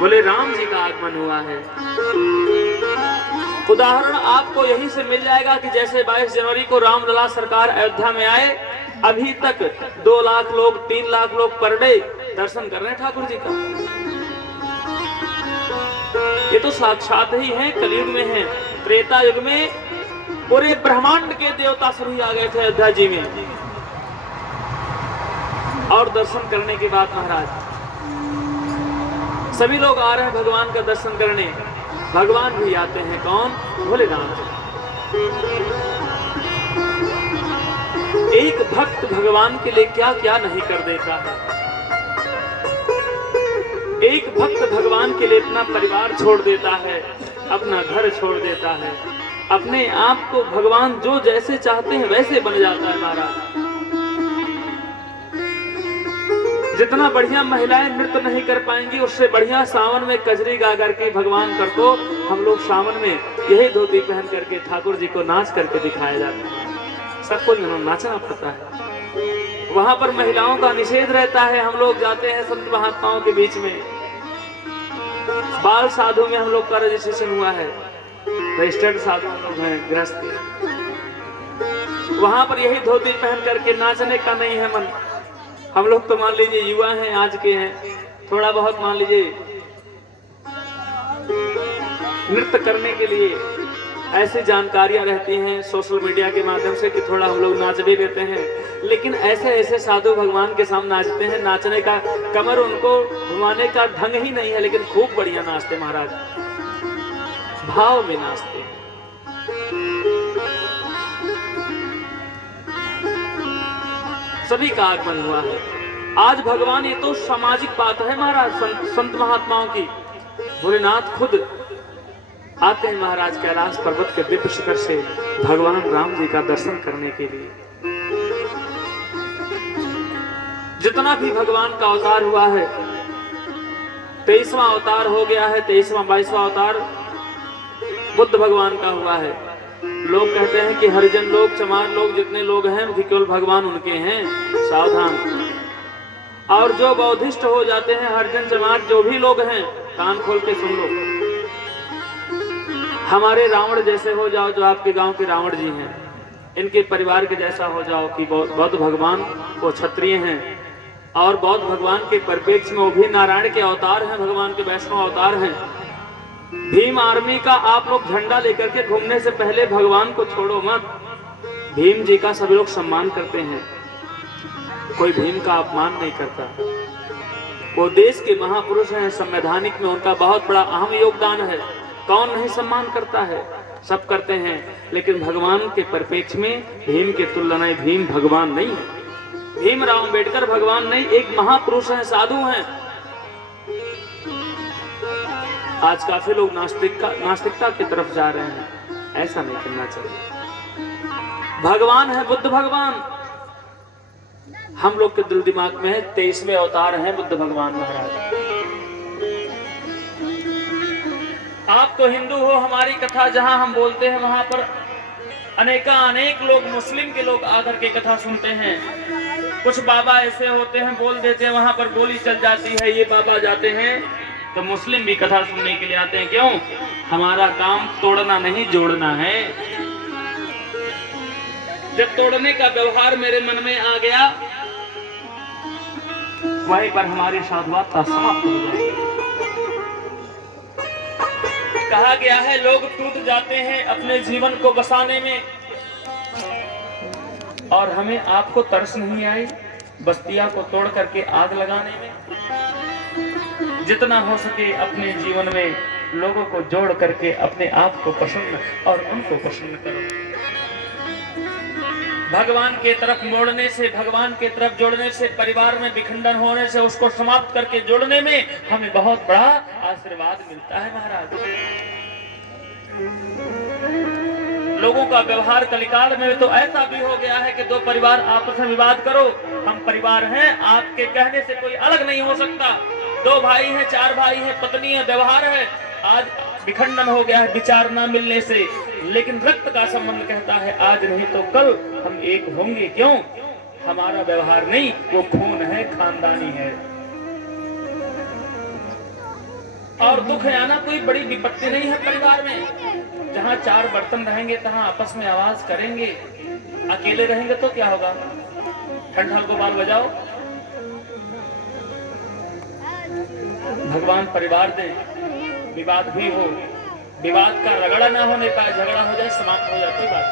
बोले राम जी का आगमन हुआ है। उदाहरण आपको यहीं से मिल जाएगा कि जैसे 22 जनवरी को रामलला सरकार अयोध्या में आए, अभी तक 2 लाख लोग 3 लाख लोग पर डे दर्शन कर रहे हैं ठाकुर जी का। ये तो साक्षात ही है, कलयुग में है। त्रेता युग में पूरे ब्रह्मांड के देवता सभी आ गए थे अयोध्या जी में, और दर्शन करने के बाद महाराज सभी लोग आ रहे हैं भगवान का दर्शन करने। भगवान भी आते हैं, कौन? भोलेनाथ। एक भक्त भगवान के लिए क्या क्या नहीं कर देता है। एक भक्त भगवान के लिए अपना परिवार छोड़ देता है, अपना घर छोड़ देता है, अपने आप को भगवान जो जैसे चाहते हैं वैसे बन जाता है महाराज। जितना बढ़िया महिलाएं नृत्य नहीं कर पाएंगी, उससे बढ़िया सावन में कजरी गा करके भगवान कर को हम लोग सावन में यही धोती पहन करके ठाकुर जी को नाच करके दिखाया जाता है। सबको नाचना पड़ता है। वहां पर महिलाओं का निषेध रहता है। हम लोग जाते हैं संत महात्माओं के बीच में, बाल साधु में हम लोग का रजिस्ट्रेशन हुआ है, रजिस्टर्ड साधु हम लोग हैं, गृहस्थ। वहां पर यही धोती पहन करके नाचने का नहीं है मन। हम लोग तो मान लीजिए युवा हैं, आज के हैं, थोड़ा बहुत मान लीजिए नृत्य करने के लिए ऐसी जानकारियां रहती हैं सोशल मीडिया के माध्यम से कि थोड़ा हम लोग नाच भी लेते हैं, लेकिन ऐसे ऐसे साधु भगवान के सामने नाचते हैं, नाचने का कमर उनको घुमाने का ढंग ही नहीं है, लेकिन खूब बढ़िया नाचते महाराज, भाव में नाचते हैं। सभी का आगमन हुआ है आज भगवान। ये तो सामाजिक बात है महाराज, संत महात्माओं की। भोलेनाथ खुद आते हैं महाराज कैलाश पर्वत के दिव्य शिखर से भगवान राम जी का दर्शन करने के लिए। जितना भी भगवान का अवतार हुआ है, 23वां अवतार हो गया है, 23वां 22वां अवतार बुद्ध भगवान का हुआ है। लोग कहते हैं कि हरिजन लोग, चमार लोग, जितने लोग हैं वो केवल भगवान उनके हैं, सावधान। और जो बौद्धिस्ट हो जाते हैं, हरिजन चमार जो भी लोग हैं, कान खोल के सुन लो। हमारे रावण जैसे हो जाओ, जो आपके गांव के रावण जी हैं, इनके परिवार के जैसा हो जाओ कि बौद्ध भगवान वो क्षत्रिय हैं, और बौद्ध भगवान के परिप्रेक्ष्य में वो भी नारायण के अवतार हैं, भगवान के वैष्णव अवतार हैं। भीम आर्मी का आप लोग झंडा लेकर के घूमने से पहले भगवान को छोड़ो मत। भीम जी का सभी लोग सम्मान करते हैं, कोई भीम का अपमान नहीं करता। वो देश के महापुरुष हैं, संवैधानिक में उनका बहुत बड़ा अहम योगदान है। कौन नहीं सम्मान करता है? सब करते हैं, लेकिन भगवान के परिप्रेक्ष्य में भीम के तुलना भीम भगवान नहीं है। भीमराव अंबेडकर भगवान नहीं, एक महापुरुष हैं, साधु हैं। आज काफी लोग नास्तिकता की तरफ जा रहे हैं, ऐसा नहीं करना चाहिए। भगवान है बुद्ध भगवान। हम लोग के दिल दिमाग में है 23वें अवतार हैं बुद्ध भगवान महाराज। आप तो हिंदू हो, हमारी कथा जहां हम बोलते हैं वहां पर अनेक लोग, मुस्लिम के लोग आकर के कथा सुनते हैं। कुछ बाबा ऐसे होते हैं, बोल देते हैं, वहां पर गोली चल जाती है, ये बाबा जाते हैं, तो मुस्लिम भी कथा सुनने के लिए आते हैं। क्यों? हमारा काम तोड़ना नहीं, जोड़ना है। जब तोड़ने का व्यवहार मेरे मन में आ गया, वहीं पर हमारी साधुवाता समाप्त हो जाएगी। कहा गया है लोग टूट जाते हैं अपने जीवन को बसाने में, और हमें आपको तरस नहीं आई बस्तियां को तोड़ करके आग लगाने में। जितना हो सके अपने जीवन में लोगों को जोड़ करके अपने आप को प्रसन्न और उनको प्रसन्न करो। भगवान के तरफ मोड़ने से, भगवान के तरफ जोड़ने से, परिवार में विखंडन होने से, उसको समाप्त करके जोड़ने में हमें बहुत बड़ा आशीर्वाद मिलता है महाराज। लोगों का व्यवहार कलिकाल में तो ऐसा भी हो गया है कि दो परिवार आपस में विवाद करो, हम परिवार हैं, आपके कहने से कोई अलग नहीं हो सकता। दो भाई हैं, चार भाई हैं, पत्नी है, व्यवहार है, आज विखंडन हो गया है विचार न मिलने से, लेकिन रक्त का संबंध कहता है आज नहीं तो कल हम एक होंगे। क्यों? हमारा व्यवहार नहीं, वो खून है, खानदानी है। और दुख आना कोई बड़ी विपत्ति नहीं है परिवार में। जहाँ 4 बर्तन रहेंगे तहाँ आपस में आवाज करेंगे, अकेले रहेंगे तो क्या होगा? ठंडा गोपाल बजाओ। भगवान परिवार दे, विवाद भी हो, विवाद का रगड़ा ना होने पाए, झगड़ा हो जाए, समाप्त हो जाती बात।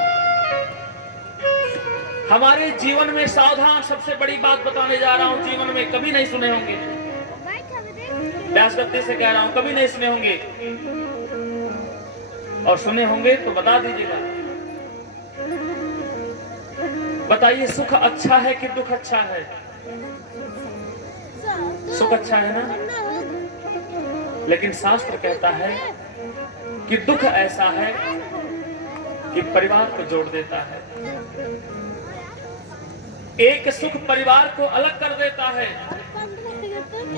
हमारे जीवन में सावधान, सबसे बड़ी बात बताने जा रहा हूं, जीवन में कभी नहीं सुने होंगे, व्यासगति से कह रहा हूं, कभी नहीं सुने होंगे, और सुने होंगे तो बता दीजिएगा। बताइए, सुख अच्छा है कि दुख अच्छा है? सुख अच्छा है ना? लेकिन शास्त्र कहता है कि दुख ऐसा है कि परिवार को जोड़ देता है। एक सुख परिवार को अलग कर देता है,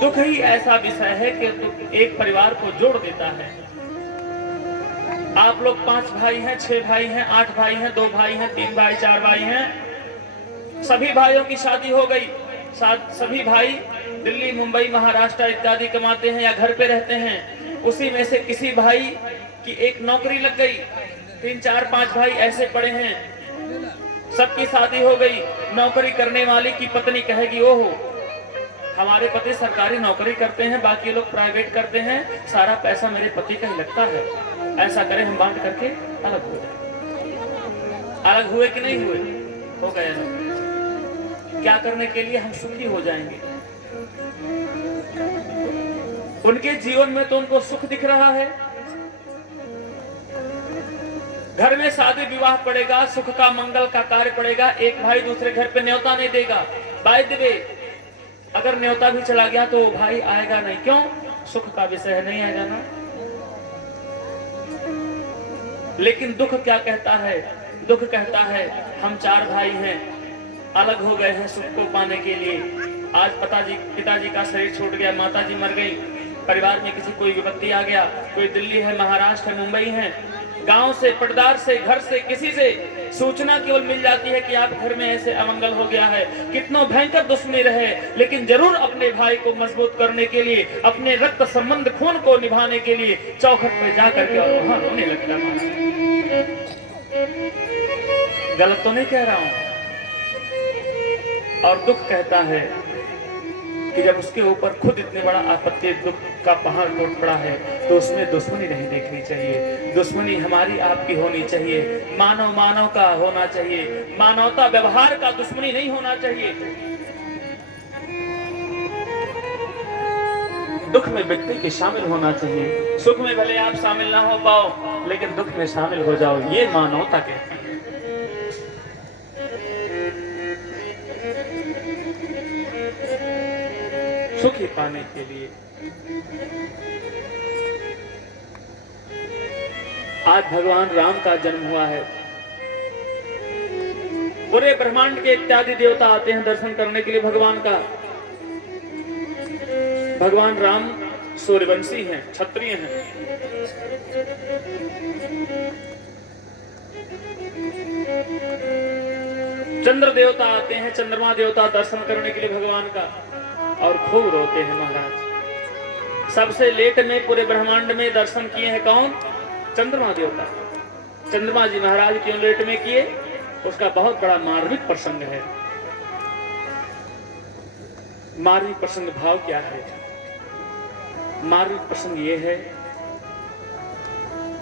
दुख ही ऐसा विषय है कि एक परिवार को जोड़ देता है। आप लोग 5 भाई हैं, 6 भाई हैं, 8 भाई हैं, 2 भाई हैं, 3 भाई, 4 भाई हैं, सभी भाइयों की शादी हो गई, सभी भाई दिल्ली, मुंबई, महाराष्ट्र इत्यादि कमाते हैं या घर पे रहते हैं। उसी में से किसी भाई की एक नौकरी लग गई, 3, 4, 5 भाई ऐसे पड़े हैं, सबकी शादी हो गई। नौकरी करने वाली की पत्नी कहेगी, ओहो हमारे पति सरकारी नौकरी करते हैं, बाकी लोग प्राइवेट करते हैं, सारा पैसा मेरे पति का ही लगता है, ऐसा करें हम बांट करके अलग हो जाए। अलग हुए कि नहीं हुए? हो गए ना। क्या करने के लिए? हम सुखी हो जाएंगे। उनके जीवन में तो उनको सुख दिख रहा है, घर में शादी विवाह पड़ेगा, सुख का मंगल का कार्य पड़ेगा, एक भाई दूसरे घर पे न्योता नहीं देगा। बाय द वे, अगर न्योता भी चला गया तो भाई आएगा नहीं, क्यों? सुख का विषय है, नहीं आएगा ना। लेकिन दुख क्या कहता है? दुख कहता है हम 4 भाई हैं, अलग हो गए हैं सुख को पाने के लिए। आज पिताजी का शरीर छूट गया, माताजी मर गई, परिवार में किसी कोई विपत्ति आ गया, कोई दिल्ली है, महाराष्ट्र है, मुंबई है, गांव से, पटदार से, घर से, किसी से सूचना केवल मिल जाती है कि आप घर में ऐसे अमंगल हो गया है। कितनों भयंकर दुश्मनी रहे, लेकिन जरूर अपने भाई को मजबूत करने के लिए, अपने रक्त संबंध खून को निभाने के लिए चौखट पे जाकर के और वहां रोने लगता है। गलत तो नहीं कह रहा हूं। और दुख कहता है कि जब उसके ऊपर खुद इतने बड़ा आपत्ति, दुख का पहाड़ टूट पड़ा है, तो उसमें दुश्मनी नहीं देखनी चाहिए। दुश्मनी हमारी आपकी होनी चाहिए, मानव मानव का होना चाहिए, मानवता व्यवहार का दुश्मनी नहीं होना चाहिए। दुख में व्यक्ति के शामिल होना चाहिए। सुख में भले आप शामिल ना हो पाओ, लेकिन दुख में शामिल हो जाओ, ये मानवता कहती है। सुखी पाने के लिए आज भगवान राम का जन्म हुआ है। पूरे ब्रह्मांड के इत्यादि देवता आते हैं दर्शन करने के लिए भगवान का। भगवान राम सूर्यवंशी हैं, क्षत्रिय हैं। चंद्र देवता आते हैं, चंद्रमा देवता दर्शन करने के लिए भगवान का, और खूब रोते हैं महाराज। सबसे लेट में पूरे ब्रह्मांड में दर्शन किए हैं कौन? चंद्रमा देवता। चंद्रमा जी महाराज क्यों लेट में किए? उसका बहुत बड़ा मार्मिक प्रसंग है। मार्मिक प्रसंग भाव क्या है? मार्मिक प्रसंग ये है,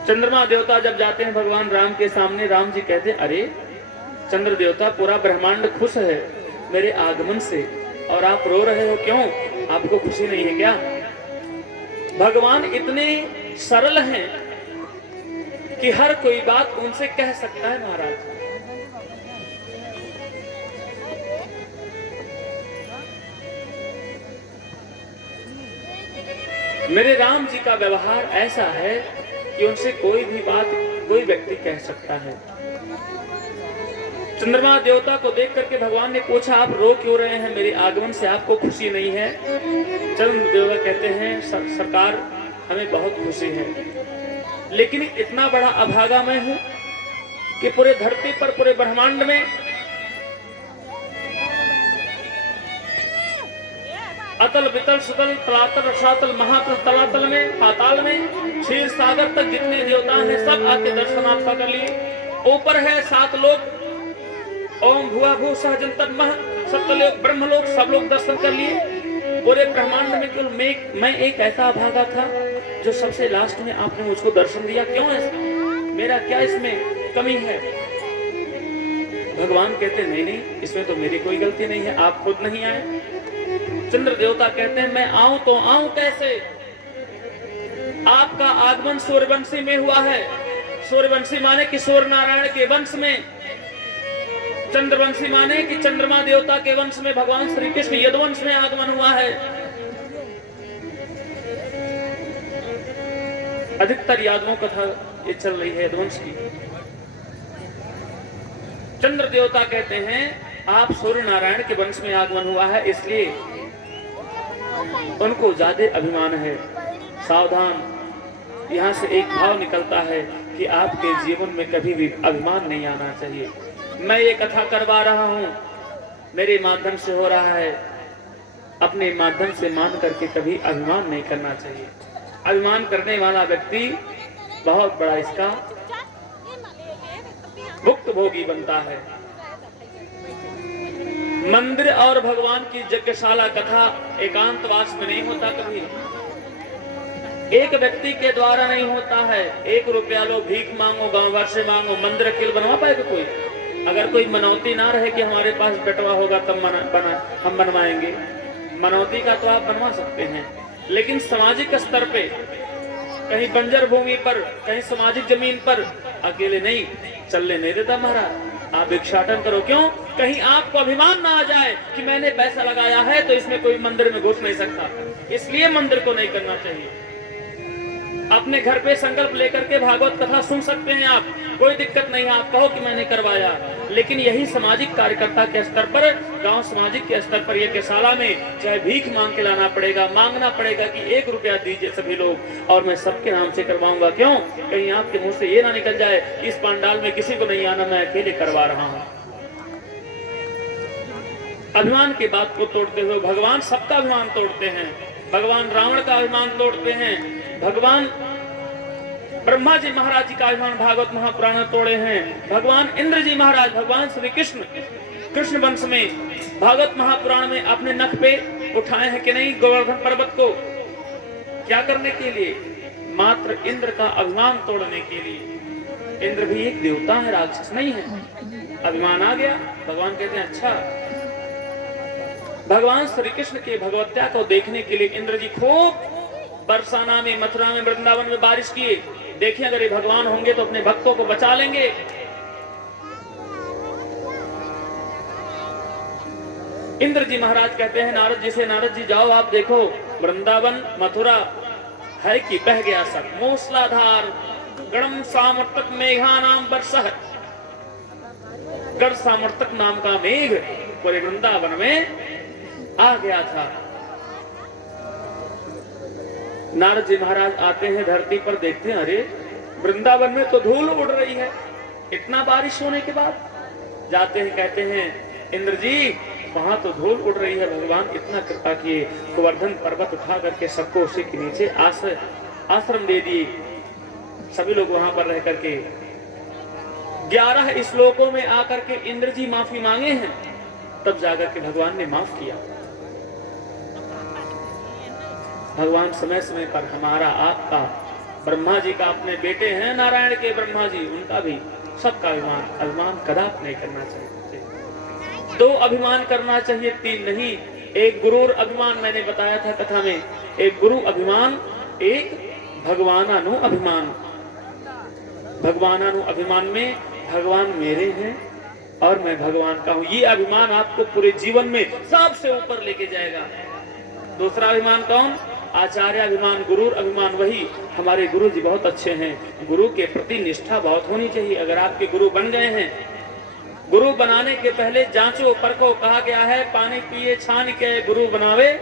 चंद्रमा देवता जब जाते हैं भगवान राम के सामने, राम जी कहते हैं, अरे चंद्र देवता, पूरा ब्रह्मांड खुश है मेरे आगमन से, और आप रो रहे हो क्यों? आपको खुशी नहीं है क्या? भगवान इतने सरल हैं कि हर कोई बात उनसे कह सकता है महाराज। मेरे राम जी का व्यवहार ऐसा है कि उनसे कोई भी बात कोई व्यक्ति कह सकता है। चंद्रमा देवता को देख करके भगवान ने पूछा, आप रो क्यों रहे हैं? मेरे आगमन से आपको खुशी नहीं है? चंद्र देवता कहते हैं, सरकार हमें बहुत खुशी है, लेकिन इतना बड़ा अभागा मैं हूं कि पूरे धरती पर, पूरे ब्रह्मांड में अतल वितल सुतल तलातल रसातल महातल तलातल में पाताल में क्षीर सागर तक जितने देवता हैं सब आके दर्शनार्थ कर लिए। ऊपर है 7 लोक, ओम भुआ भू सहजंतन मह सप्तलोक ब्रह्मलोक, सब लोग दर्शन कर लिए। पूरे ब्रह्मांड में केवल मैं एक ऐसा भागा था जो सबसे लास्ट में आपने मुझको दर्शन दिया। क्यों ऐसा, मेरा क्या इसमें कमी है? भगवान कहते नहीं, इसमें तो मेरी कोई गलती नहीं है, आप खुद नहीं आए। चंद्र देवता कहते हैं मैं आऊं तो आऊं कैसे? आपका आगमन सूर्यवंशी में हुआ है। सूर्यवंशी माने कि सूर्य नारायण के वंश में, चंद्रवंशी माने कि चंद्रमा देवता के वंश में भगवान श्री कृष्ण यदुवंश में आगमन हुआ है। अधिकतर यादवों कथा ये चल रही है यदुवंश की। चंद्र देवता कहते हैं आप सूर्य नारायण के वंश में आगमन हुआ है, इसलिए उनको ज्यादा अभिमान है। सावधान, यहाँ से एक भाव निकलता है कि आपके जीवन में कभी भी अभिमान नहीं आना चाहिए। मैं ये कथा करवा रहा हूँ, मेरे माध्यम से हो रहा है, अपने माध्यम से मान करके कभी अभिमान नहीं करना चाहिए। अभिमान करने वाला व्यक्ति बहुत बड़ा इसका भुक्तभोगी बनता है। मंदिर और भगवान की यज्ञशाला कथा एकांतवास में नहीं होता, कभी एक व्यक्ति के द्वारा नहीं होता है। 1 रुपया लो, भीख मांगो, गांव भर से मांगो, मंदिर अकेले बनवा पाएगा कोई? अगर कोई मनौती ना रहे कि हमारे पास बटवा होगा तब हम बनवाएंगे। मनौती का तो आप बनवा सकते हैं, लेकिन सामाजिक स्तर पे कहीं बंजर भूमि पर, कहीं सामाजिक जमीन पर अकेले नहीं चलने नहीं देता महाराज। आप भिक्षाटन करो, क्यों? कहीं आपको अभिमान ना आ जाए कि मैंने पैसा लगाया है तो इसमें कोई मंदिर में घुस नहीं सकता, इसलिए मंदिर को नहीं करना चाहिए। अपने घर पे संकल्प लेकर के भागवत कथा सुन सकते हैं आप, कोई दिक्कत नहीं है, आप कहो कि मैंने करवाया। लेकिन यही सामाजिक कार्यकर्ता के स्तर पर, गांव सामाजिक के स्तर पर यज्ञशाला में चाहे भीख मांग के लाना पड़ेगा, मांगना पड़ेगा कि 1 रुपया दीजिए सभी लोग और मैं सबके नाम से करवाऊंगा। क्यों? कहीं आपके मुंह से ये ना निकल जाए कि इस पंडाल में किसी को नहीं आना, मैं अकेले करवा रहा हूँ। अभिमान की बात को तोड़ते हुए भगवान सबका अभिमान तोड़ते हैं। भगवान रावण का अभिमान तोड़ते हैं, भगवान ब्रह्मा जी महाराज जी का अभिमान भागवत महापुराण में तोड़े हैं। भगवान इंद्र जी महाराज, भगवान श्री कृष्ण वंश में भागवत महापुराण में अपने नख पे उठाए हैं कि नहीं गोवर्धन पर्वत को, क्या करने के लिए? मात्र इंद्र का अभिमान तोड़ने के लिए। इंद्र भी एक देवता है, राक्षस नहीं है। अभिमान आ गया, भगवान कहते हैं अच्छा। भगवान श्री कृष्ण के भगवत्या को देखने के लिए इंद्र जी खूब बरसाना में, मथुरा में, वृंदावन में बारिश किए। देखिए अगर ये भगवान होंगे तो अपने भक्तों को बचा लेंगे। इंद्र जी महाराज कहते हैं नारद जी से, नारद जी जाओ आप देखो वृंदावन मथुरा है कि बह गया सब, मूसलाधार गणम सामर्तक मेघा नाम वर्षः, गण सामर्तक नाम का मेघ पूरे वृंदावन में आ गया था। नारद जी महाराज आते हैं धरती पर, देखते हैं अरे वृंदावन में तो धूल उड़ रही है इतना बारिश होने के बाद। जाते हैं, कहते हैं इंद्र जी वहां तो धूल उड़ रही है, भगवान इतना कृपा किए, गोवर्धन पर्वत उठा करके सबको उसी के नीचे आश्रम दे दिए। सभी लोग वहां पर रह करके 11 श्लोकों में आकर के इंद्र जी माफी मांगे हैं, तब जाकर के भगवान ने माफ किया। भगवान समय समय पर हमारा, आपका, ब्रह्मा जी का अपने बेटे हैं नारायण के ब्रह्मा जी, उनका भी सबका अभिमान कदापि नहीं करना चाहिए। 2 अभिमान करना चाहिए, 3 नहीं। एक गुरूर अभिमान मैंने बताया था कथा में, एक गुरु अभिमान, एक भगवानानु अभिमान। भगवानानु अभिमान में भगवान मेरे हैं और मैं भगवान का हूं, ये अभिमान आपको पूरे जीवन में सबसे ऊपर लेके जाएगा। दूसरा अभिमान कौन? आचार्य अभिमान, गुरु अभिमान। वही हमारे गुरु जी बहुत अच्छे हैं, गुरु के प्रति निष्ठा बहुत होनी चाहिए। अगर आपके गुरु बन गए हैं, गुरु बनाने के पहले जांचो परखो, कहा गया है पानी पिए छान के गुरु बनावे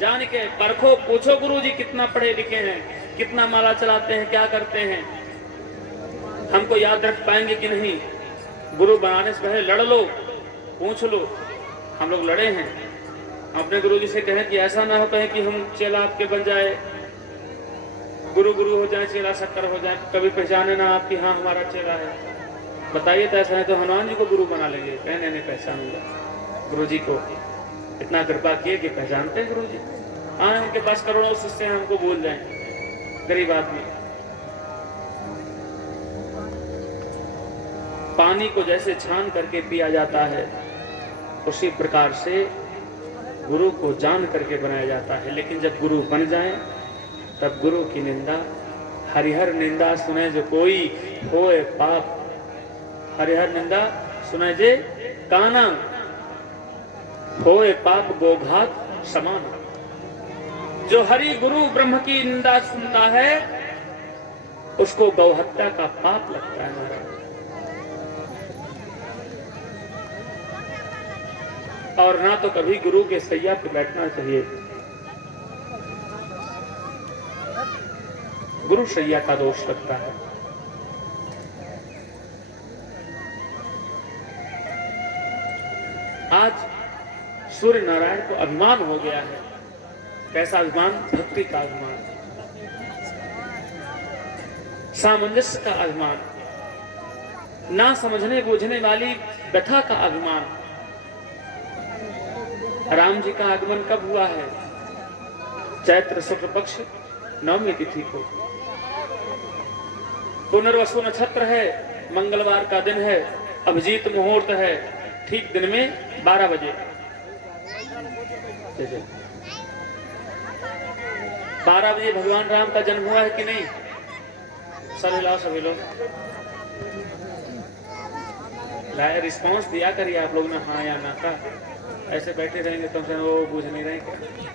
जान के। परखो, पूछो गुरु जी कितना पढ़े लिखे हैं, कितना माला चलाते हैं, क्या करते हैं, हमको याद रख पाएंगे कि नहीं। गुरु बनाने से पहले लड़ लो, पूछ लो। हम लोग लड़े हैं, अपने गुरु जी से कहें कि ऐसा ना हो कहें कि हम चेला आपके बन जाए, गुरु गुरु हो जाए, चेला शक्कर हो जाए, कभी पहचाने ना आपकी हाँ हमारा चेला है। बताइए तो ऐसा है तो हनुमान जी को गुरु बना लेंगे, कहने नहीं पहचानूंगा। गुरु जी को इतना कृपा किए कि पहचानते हैं गुरु जी। हाँ उनके पास करोड़ों शिष्य हैं, हमको भूल जाए, गरीब आदमी। पानी को जैसे छान करके पिया जाता है, उसी प्रकार से गुरु को जान करके बनाया जाता है। लेकिन जब गुरु बन जाए तब गुरु की निंदा, हरिहर निंदा सुने जो कोई होए पाप, हरिहर निंदा सुने जे काना, होए पाप गोघात समान। जो हरि गुरु ब्रह्म की निंदा सुनता है उसको गौहत्या का पाप लगता है महाराज। और ना तो कभी गुरु के सैया पे बैठना चाहिए। गुरु सैया का दोष लगता है। आज सूर्य नारायण को अभिमान हो गया है। कैसा अभिमान? भक्ति का अभिमान, सामंजस्य का अभिमान, ना समझने बूझने वाली व्यथा का अभिमान। राम जी का आगमन कब हुआ है? चैत्र शुक्ल पक्ष नवमी तिथि को। पुनर्वसु नक्षत्र है, मंगलवार का दिन है, अभिजीत मुहूर्त है, ठीक दिन में 12 बजे। 12 बजे भगवान राम का जन्म हुआ है कि नहीं? सभी लाओ, सभी लोग लाए, रिस्पॉन्स दिया करिए आप लोग ना, हाँ या ना का। ऐसे बैठे रहेंगे तो वो बूझ नहीं रहे क्या?